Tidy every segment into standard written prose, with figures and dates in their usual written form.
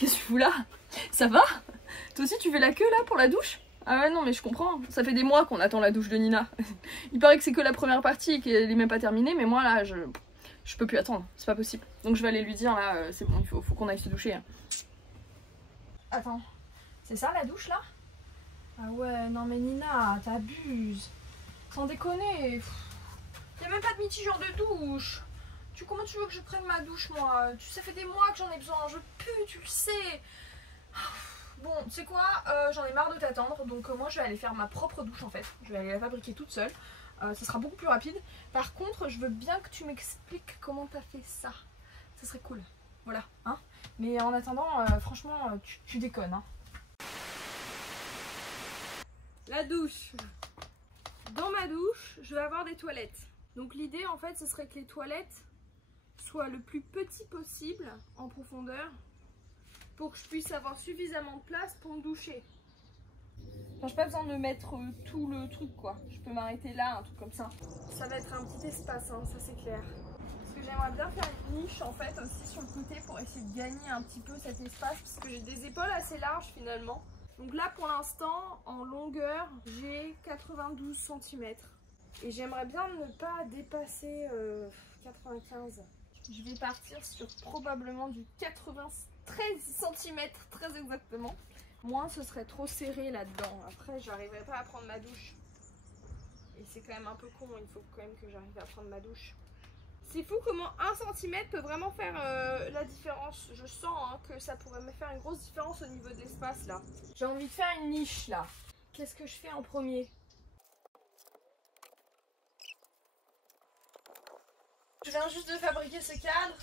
qu'est-ce que tu fous là? Ça va? Toi aussi tu fais la queue là pour la douche? Ah ouais non mais je comprends, ça fait des mois qu'on attend la douche de Nina. Il paraît que c'est que la première partie et qu'elle est même pas terminée, mais moi là je peux plus attendre, c'est pas possible. Donc je vais aller lui dire là, c'est bon, il faut qu'on aille se doucher. Hein. Attends, c'est ça la douche là? Ah ouais, non mais Nina, t'abuses. Sans déconner. Y'a même pas de mitigeur de douche. Comment tu veux que je prenne ma douche moi? Ça fait des mois que j'en ai besoin, je pue, tu le sais. Bon, tu sais quoi, j'en ai marre de t'attendre, donc moi je vais aller faire ma propre douche en fait. Je vais aller la fabriquer toute seule, ça sera beaucoup plus rapide. Par contre, je veux bien que tu m'expliques comment t'as fait ça. Ça serait cool, voilà. Hein, mais en attendant, franchement, tu déconnes. Hein. La douche. Dans ma douche, je vais avoir des toilettes. Donc l'idée en fait, ce serait que les toilettes soient le plus petit possible en profondeur pour que je puisse avoir suffisamment de place pour me doucher. Enfin, j'ai pas besoin de mettre tout le truc quoi. Je peux m'arrêter là, un truc comme ça. Ça va être un petit espace, hein, ça c'est clair. Parce que j'aimerais bien faire une niche en fait aussi sur le côté pour essayer de gagner un petit peu cet espace parce que j'ai des épaules assez larges finalement. Donc là pour l'instant en longueur j'ai 92 cm et j'aimerais bien ne pas dépasser 95. Je vais partir sur probablement du 93 cm très exactement. Moins ce serait trop serré là-dedans. Après j'arriverai pas à prendre ma douche. Et c'est quand même un peu con, il faut quand même que j'arrive à prendre ma douche. C'est fou comment 1 cm peut vraiment faire la différence. Je sens hein, que ça pourrait me faire une grosse différence au niveau de l'espace là. J'ai envie de faire une niche là. Qu'est-ce que je fais en premier? Je viens juste de fabriquer ce cadre.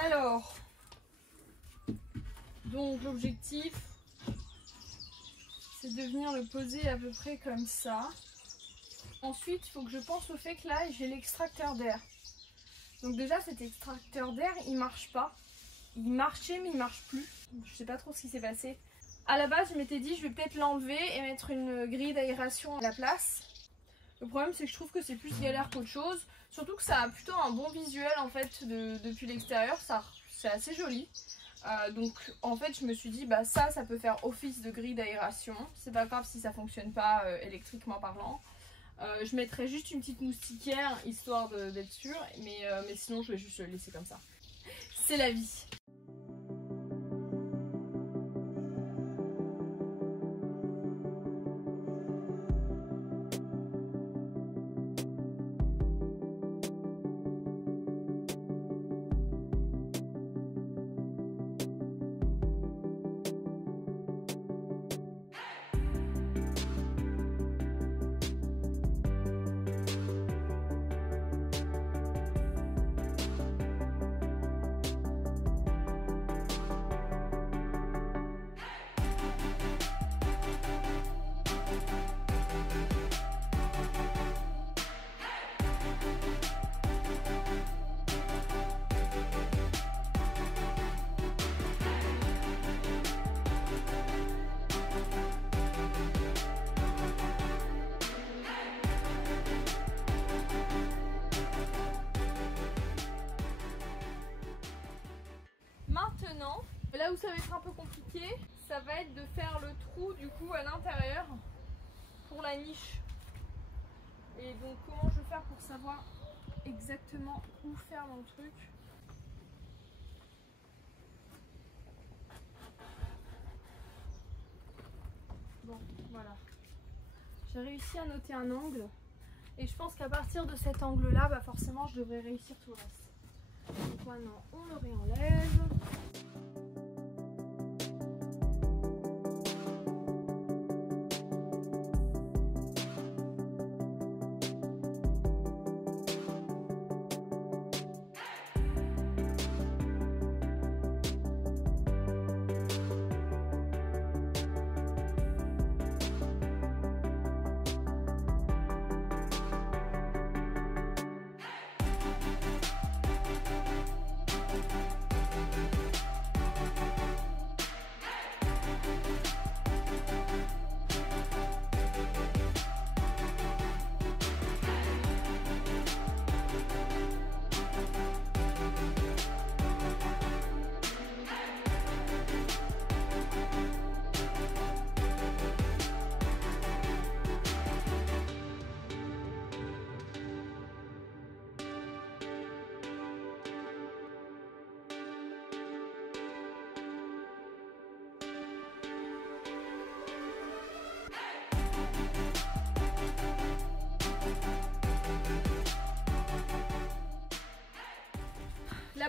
Alors, donc l'objectif, c'est de venir le poser à peu près comme ça. Ensuite, il faut que je pense au fait que là, j'ai l'extracteur d'air. Donc déjà, cet extracteur d'air, il marche pas. Il marchait, mais il marche plus. Je sais pas trop ce qui s'est passé. À la base, je m'étais dit, je vais peut-être l'enlever et mettre une grille d'aération à la place. Le problème, c'est que je trouve que c'est plus galère qu'autre chose. Surtout que ça a plutôt un bon visuel en fait depuis l'extérieur. C'est assez joli. Donc en fait, je me suis dit, bah ça peut faire office de grille d'aération. C'est pas grave si ça fonctionne pas électriquement parlant. Je mettrai juste une petite moustiquaire histoire d'être sûre, mais sinon je vais juste le laisser comme ça. C'est la vie. Maintenant, là où ça va être un peu compliqué, ça va être de faire le trou du coup à l'intérieur pour la niche. Et donc comment je vais faire pour savoir exactement où faire mon truc. Bon, voilà. J'ai réussi à noter un angle. Et je pense qu'à partir de cet angle-là, bah forcément je devrais réussir tout le reste. Donc maintenant on le réenlève.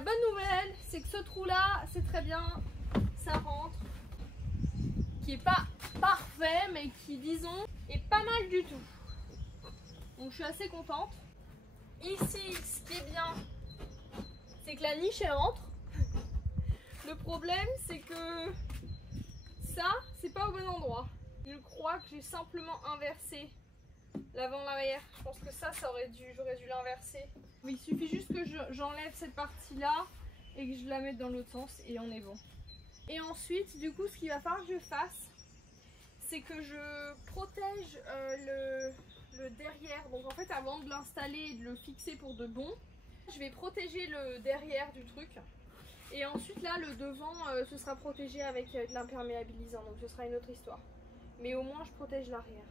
bonne nouvelle, c'est que ce trou-là, c'est très bien, ça rentre. Qui est pas parfait, mais qui, disons, est pas mal du tout. Donc je suis assez contente. Ici, ce qui est bien, c'est que la niche, elle rentre. Le problème, c'est que ça, c'est pas au bon endroit. Je crois que j'ai simplement inversé l'avant-l'arrière. Je pense que ça j'aurais dû l'inverser. Il suffit juste que j'enlève cette partie-là et que je la mette dans l'autre sens et on est bon. Et ensuite, du coup, ce qu'il va falloir que je fasse, c'est que je protège le derrière. Donc en fait, avant de l'installer et de le fixer pour de bon, je vais protéger le derrière du truc. Et ensuite là, le devant, ce sera protégé avec de l'imperméabilisant. Donc ce sera une autre histoire. Mais au moins, je protège l'arrière.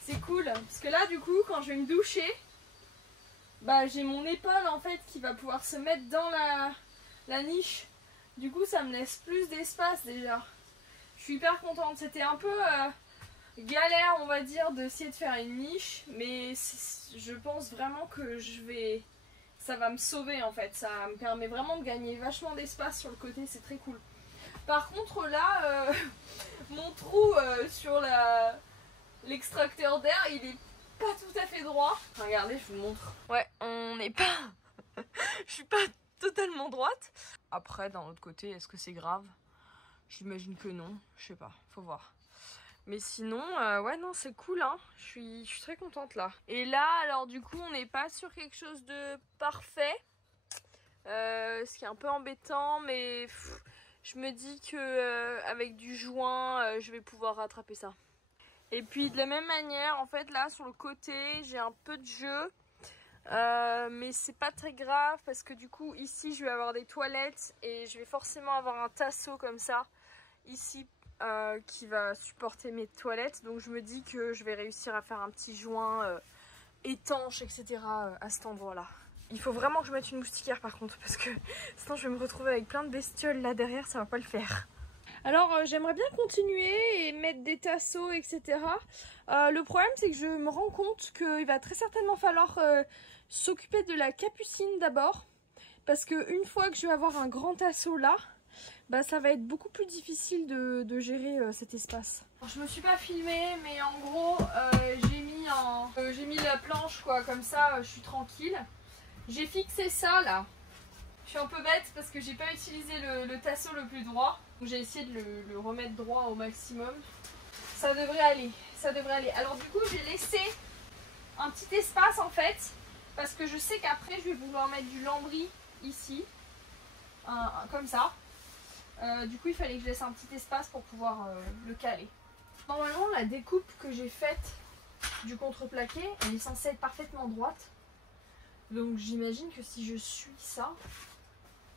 C'est cool, parce que là, du coup, quand je vais me doucher, bah j'ai mon épaule en fait qui va pouvoir se mettre dans la niche. Du coup, ça me laisse plus d'espace déjà. Je suis hyper contente. C'était un peu galère, on va dire, d'essayer de faire une niche, mais je pense vraiment que ça va me sauver en fait. Ça me permet vraiment de gagner vachement d'espace sur le côté, c'est très cool. Par contre là, mon trou sur l'extracteur d'air, il est pas tout à fait droit. Regardez, je vous montre. Ouais, on n'est pas... je suis pas totalement droite. Après, d'un autre côté, est-ce que c'est grave? J'imagine que non, je sais pas, faut voir. Mais sinon, ouais, non, c'est cool, hein. Je suis très contente là. Et là, alors du coup, on n'est pas sur quelque chose de parfait. Ce qui est un peu embêtant, mais je me dis que avec du joint, je vais pouvoir rattraper ça. Et puis de la même manière, en fait, là, sur le côté, j'ai un peu de jeu. Mais c'est pas très grave parce que du coup, ici, je vais avoir des toilettes et je vais forcément avoir un tasseau comme ça, ici, qui va supporter mes toilettes. Donc je me dis que je vais réussir à faire un petit joint étanche, etc. À cet endroit-là. Il faut vraiment que je mette une moustiquaire par contre, parce que sinon je vais me retrouver avec plein de bestioles là derrière, ça va pas le faire. Alors j'aimerais bien continuer et mettre des tasseaux, etc. Le problème c'est que je me rends compte qu'il va très certainement falloir s'occuper de la capucine d'abord. Parce qu'une fois que je vais avoir un grand tasseau là, bah, ça va être beaucoup plus difficile de gérer cet espace. Alors, je me suis pas filmée, mais en gros j'ai mis la planche quoi, comme ça je suis tranquille. J'ai fixé ça là. Je suis un peu bête parce que j'ai pas utilisé le tasseau le plus droit. J'ai essayé de le remettre droit au maximum. Ça devrait aller, ça devrait aller. Alors du coup j'ai laissé un petit espace en fait, parce que je sais qu'après je vais vouloir mettre du lambris ici, comme ça. Du coup il fallait que je laisse un petit espace pour pouvoir le caler. Normalement la découpe que j'ai faite du contreplaqué, elle est censée être parfaitement droite. Donc j'imagine que si je suis ça,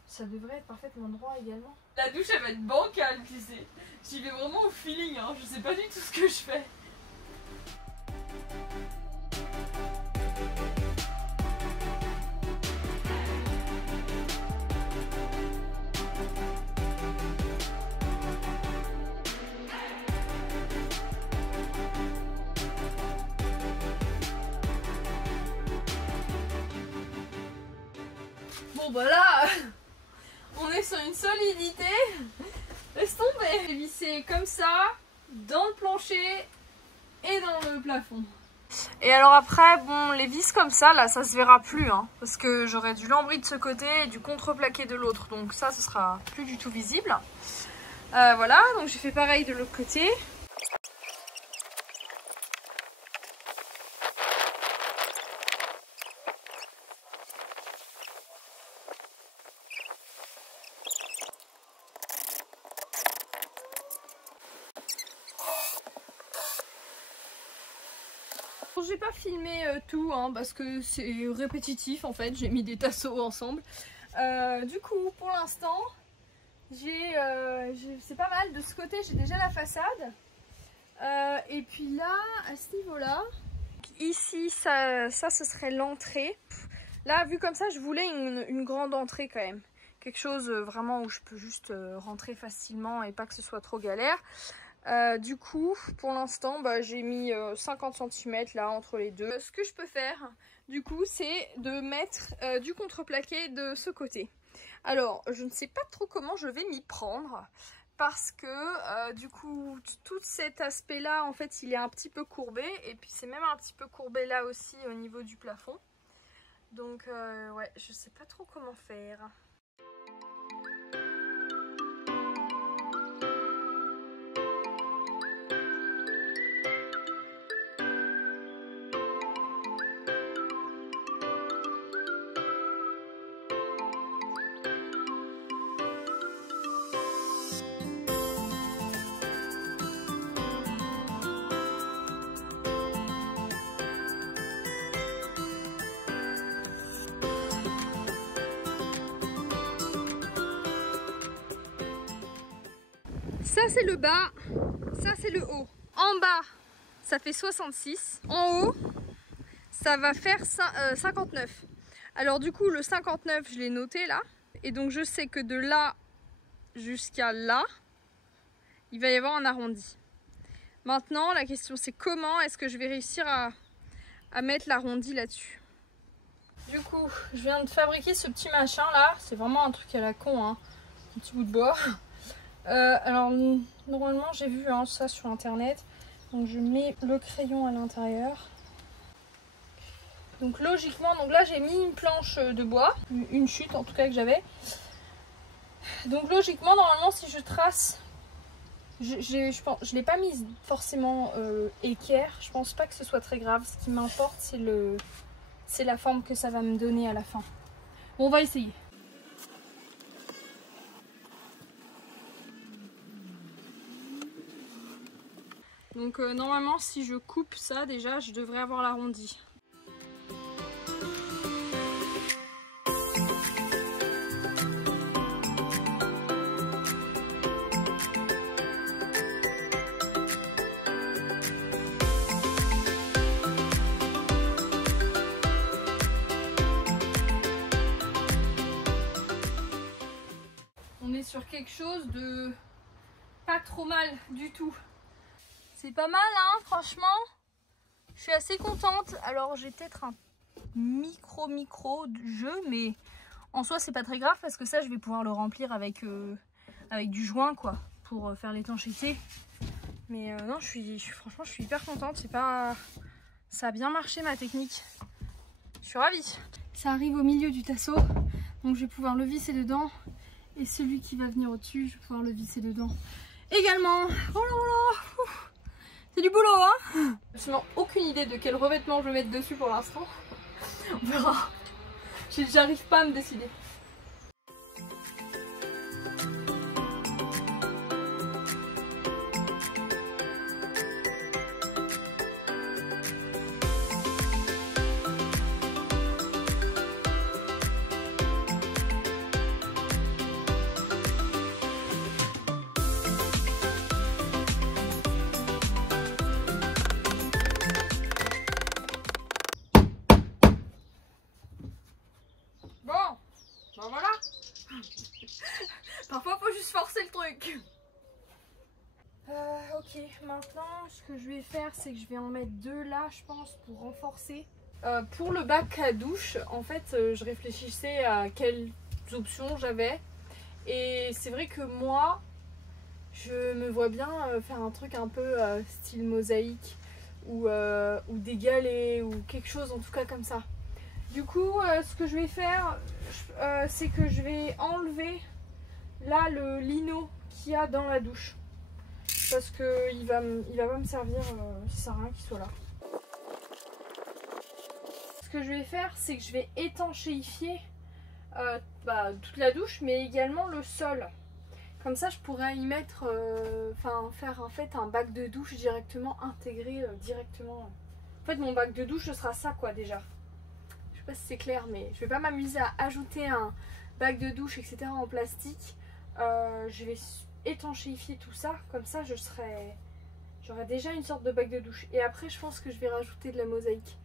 ça devrait être parfaitement droit également. La douche elle va être bancale, tu sais. J'y vais vraiment au feeling, hein. Je sais pas du tout ce que je fais. Bon bah là, on est sur une solidité. Laisse tomber. J'ai vissé comme ça, dans le plancher et dans le plafond. Et alors après, bon, les vis comme ça, là, ça se verra plus, hein, parce que j'aurai du lambris de ce côté et du contreplaqué de l'autre. Donc ça, ce sera plus du tout visible. Voilà, donc j'ai fait pareil de l'autre côté. J'ai pas filmé tout hein, parce que c'est répétitif en fait, j'ai mis des tasseaux ensemble. Du coup pour l'instant c'est pas mal. De ce côté j'ai déjà la façade et puis là à ce niveau là, ici ça ce serait l'entrée. Là vu comme ça je voulais une grande entrée quand même, quelque chose vraiment où je peux juste rentrer facilement et pas que ce soit trop galère. Du coup, pour l'instant, j'ai mis 50 cm là entre les deux. Ce que je peux faire, du coup, c'est de mettre du contreplaqué de ce côté. Alors, je ne sais pas trop comment je vais m'y prendre parce que du coup, tout cet aspect-là, en fait, il est un petit peu courbé et puis c'est même un petit peu courbé là aussi au niveau du plafond. Donc, ouais, je sais pas trop comment faire. Ça c'est le bas, ça c'est le haut. En bas, ça fait 66. En haut, ça va faire 59. Alors du coup, le 59, je l'ai noté là. Et donc je sais que de là jusqu'à là, il va y avoir un arrondi. Maintenant, la question c'est comment est-ce que je vais réussir à mettre l'arrondi là-dessus. Du coup, je viens de fabriquer ce petit machin là. C'est vraiment un truc à la con, hein. Un petit bout de bois. Alors normalement j'ai vu ça sur internet, donc je mets le crayon à l'intérieur. Donc logiquement, donc là j'ai mis une planche de bois, une chute en tout cas que j'avais. Donc logiquement normalement si je trace, je l'ai pas mise forcément équerre, je pense pas que ce soit très grave. Ce qui m'importe c'est la forme que ça va me donner à la fin. Bon, on va essayer. Donc normalement si je coupe ça déjà je devrais avoir l'arrondi. On est sur quelque chose de pas trop mal du tout. C'est pas mal, hein, franchement. Je suis assez contente. Alors, j'ai peut-être un micro jeu, mais en soi, c'est pas très grave parce que ça, je vais pouvoir le remplir avec du joint, quoi, pour faire l'étanchéité. Mais non, franchement, je suis hyper contente. Ça a bien marché, ma technique. Je suis ravie. Ça arrive au milieu du tasseau, donc je vais pouvoir le visser dedans. Et celui qui va venir au-dessus, je vais pouvoir le visser dedans également. Oh là là. C'est du boulot, hein. Absolument aucune idée de quel revêtement je vais mettre dessus pour l'instant. On verra. J'arrive pas à me décider. Ben voilà. Parfois faut juste forcer le truc. Ok, maintenant ce que je vais faire c'est que je vais en mettre deux là je pense pour renforcer. Pour le bac à douche en fait je réfléchissais à quelles options j'avais. Et c'est vrai que moi je me vois bien faire un truc un peu style mosaïque ou des galets ou quelque chose en tout cas comme ça. Du coup, ce que je vais faire, c'est que je vais enlever là le lino qu'il y a dans la douche. Parce qu'il va pas me servir, ça sert à rien qu'il soit là. Ce que je vais faire, c'est que je vais étanchéifier toute la douche, mais également le sol. Comme ça, je pourrais y mettre, faire en fait un bac de douche directement intégré directement. En fait, mon bac de douche, ce sera ça quoi déjà. Je sais pas si c'est clair, mais je vais pas m'amuser à ajouter un bac de douche, etc. en plastique. Je vais étanchéifier tout ça, comme ça j'aurai déjà une sorte de bac de douche. Et après, je pense que je vais rajouter de la mosaïque,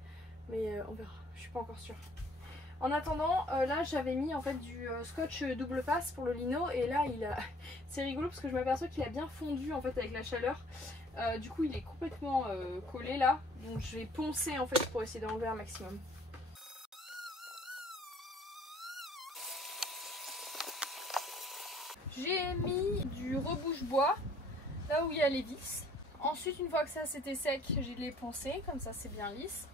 mais on verra, je suis pas encore sûre. En attendant, là j'avais mis en fait du scotch double face pour le lino et là c'est rigolo parce que je m'aperçois qu'il a bien fondu en fait avec la chaleur. Du coup il est complètement collé là, donc je vais poncer en fait pour essayer d'enlever un maximum. J'ai mis du rebouche-bois là où il y a les vis. Ensuite, une fois que ça c'était sec, je l'ai poncé, comme ça c'est bien lisse.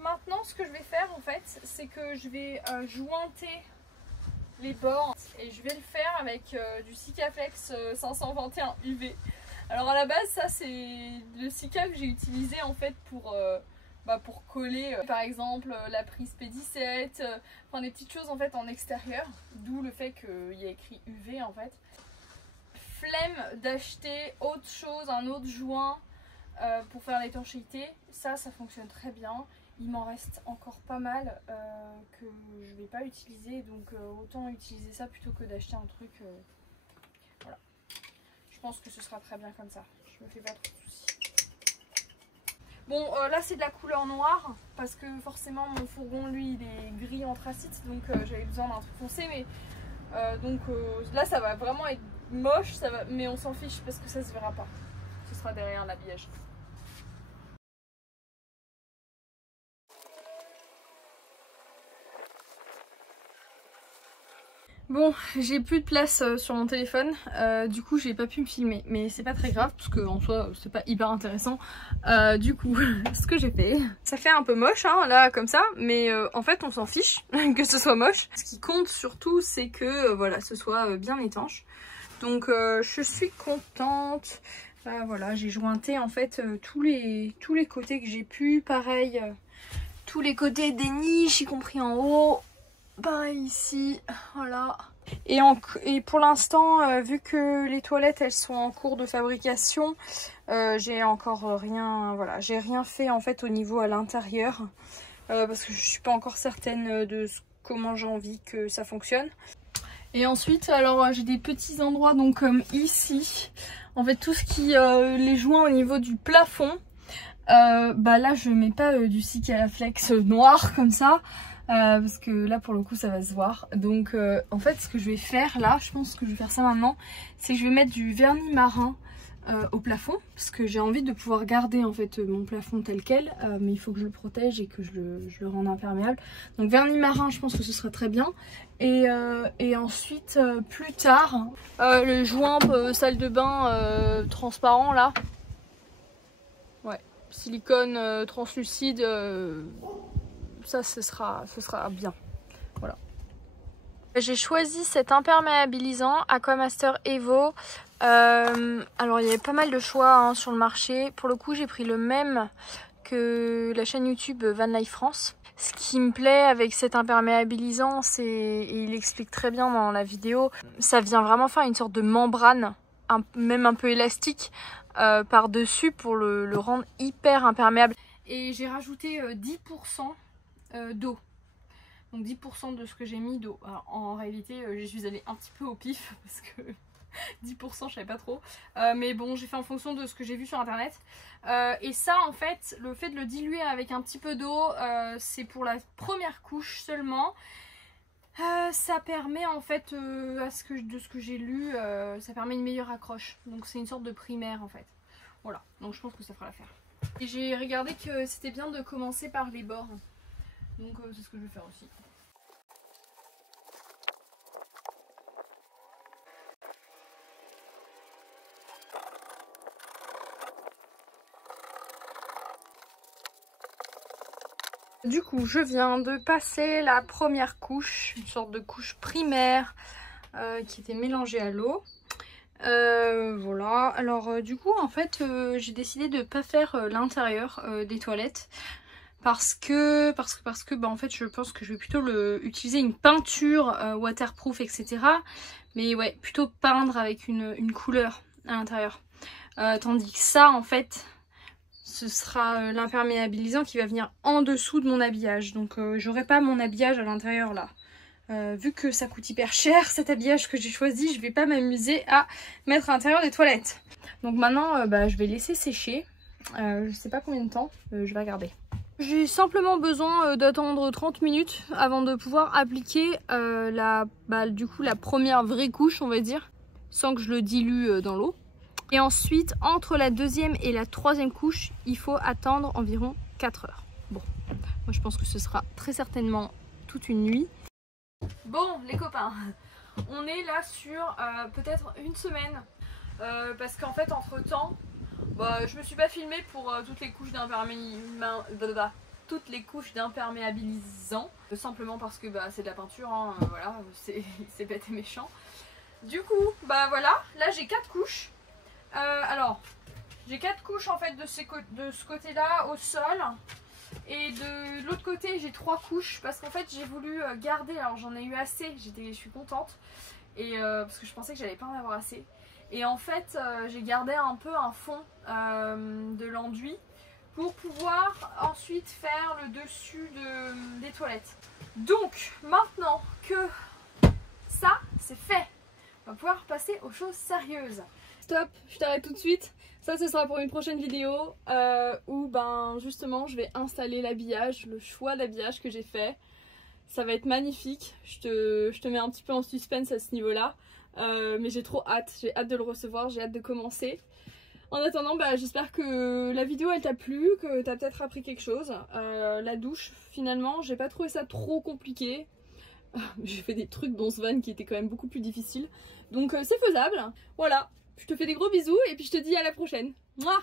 Maintenant, ce que je vais faire en fait, c'est que je vais jointer les bords et je vais le faire avec du Sikaflex 521 UV. Alors à la base, ça c'est le Sika que j'ai utilisé en fait pour coller par exemple la prise P17, enfin des petites choses en fait en extérieur, d'où le fait qu'il y a écrit UV en fait. Flemme d'acheter autre chose, un autre joint pour faire l'étanchéité, ça fonctionne très bien. Il m'en reste encore pas mal que je vais pas utiliser, donc autant utiliser ça plutôt que d'acheter un truc. Voilà. Je pense que ce sera très bien comme ça, je me fais pas trop de soucis. Bon là c'est de la couleur noire parce que forcément mon fourgon lui il est gris anthracite, donc j'avais besoin d'un truc foncé, mais là ça va vraiment être moche, mais on s'en fiche parce que ça se verra pas, ce sera derrière l'habillage. Bon, j'ai plus de place sur mon téléphone, du coup j'ai pas pu me filmer, mais c'est pas très grave parce que en soi c'est pas hyper intéressant. Du coup, ce que j'ai fait, ça fait un peu moche hein, là comme ça, mais en fait on s'en fiche que ce soit moche. Ce qui compte surtout c'est que voilà, ce soit bien étanche. Donc je suis contente. Voilà, j'ai jointé en fait tous les côtés que j'ai pu, pareil, tous les côtés des niches, y compris en haut. Pareil ici, voilà. Et pour l'instant, vu que les toilettes elles sont en cours de fabrication, j'ai encore rien, voilà, j'ai rien fait en fait au niveau à l'intérieur parce que je suis pas encore certaine de comment j'ai envie que ça fonctionne. Et ensuite, alors j'ai des petits endroits donc comme ici, en fait tout ce qui les joints au niveau du plafond, là je mets pas du Sikaflex noir comme ça. Parce que là pour le coup ça va se voir, donc en fait ce que je vais faire là, je pense que je vais faire ça maintenant, c'est que je vais mettre du vernis marin au plafond, parce que j'ai envie de pouvoir garder en fait mon plafond tel quel, mais il faut que je le protège et que je le rende imperméable. Donc vernis marin, je pense que ce sera très bien. Et ensuite plus tard le joint salle de bain transparent là, ouais, silicone translucide, ça ce sera bien. Voilà. J'ai choisi cet imperméabilisant Aquamaster Evo. Alors il y avait pas mal de choix hein, sur le marché. Pour le coup j'ai pris le même que la chaîne YouTube Van Life France. Ce qui me plaît avec cet imperméabilisant, et il explique très bien dans la vidéo, ça vient vraiment faire une sorte de membrane, même un peu élastique, par dessus pour le rendre hyper imperméable. Et j'ai rajouté 10% d'eau, donc 10% de ce que j'ai mis d'eau. En réalité je suis allée un petit peu au pif parce que 10% je savais pas trop, mais bon j'ai fait en fonction de ce que j'ai vu sur internet, et ça en fait le fait de le diluer avec un petit peu d'eau, c'est pour la première couche seulement. Ça permet en fait de ce que j'ai lu, ça permet une meilleure accroche, donc c'est une sorte de primaire en fait. Voilà, donc je pense que ça fera l'affaire. Et j'ai regardé que c'était bien de commencer par les bords. Donc c'est ce que je vais faire aussi. Du coup, je viens de passer la première couche, une sorte de couche primaire qui était mélangée à l'eau. Voilà, alors du coup en fait j'ai décidé de ne pas faire l'intérieur des toilettes. Parce que en fait je pense que je vais plutôt utiliser une peinture waterproof etc. Mais ouais, plutôt peindre avec une couleur à l'intérieur. Tandis que ça en fait ce sera l'imperméabilisant qui va venir en dessous de mon habillage. Donc j'aurai pas mon habillage à l'intérieur là. Vu que ça coûte hyper cher cet habillage que j'ai choisi, je vais pas m'amuser à mettre à l'intérieur des toilettes. Donc maintenant je vais laisser sécher. Je sais pas combien de temps, je vais regarder. J'ai simplement besoin d'attendre 30 minutes avant de pouvoir appliquer la première vraie couche, on va dire, sans que je le dilue dans l'eau. Et ensuite, entre la deuxième et la troisième couche, il faut attendre environ 4 heures. Bon, moi je pense que ce sera très certainement toute une nuit. Bon les copains, on est là sur peut-être une semaine parce qu'en fait entre temps je me suis pas filmée pour toutes les couches d'imperméabilisant, simplement parce que c'est de la peinture, hein, voilà, c'est bête et méchant. Du coup voilà, là j'ai 4 couches. Alors j'ai 4 couches en fait de ce côté là au sol. Et de l'autre côté j'ai 3 couches parce qu'en fait j'ai voulu garder, alors j'en ai eu assez, je suis contente, et parce que je pensais que j'allais pas en avoir assez. Et en fait j'ai gardé un peu un fond de l'enduit pour pouvoir ensuite faire le dessus des toilettes. Donc maintenant que ça c'est fait, on va pouvoir passer aux choses sérieuses. Stop, je t'arrête tout de suite. Ça ce sera pour une prochaine vidéo où justement je vais installer l'habillage, le choix d'habillage que j'ai fait. Ça va être magnifique, je te mets un petit peu en suspense à ce niveau là, mais j'ai trop hâte, j'ai hâte de le recevoir, j'ai hâte de commencer. En attendant j'espère que la vidéo elle t'a plu, que t'as peut-être appris quelque chose. La douche finalement j'ai pas trouvé ça trop compliqué. J'ai fait des trucs dans ce van qui étaient quand même beaucoup plus difficiles, donc c'est faisable. Voilà. Je te fais des gros bisous et puis je te dis à la prochaine. Mouah!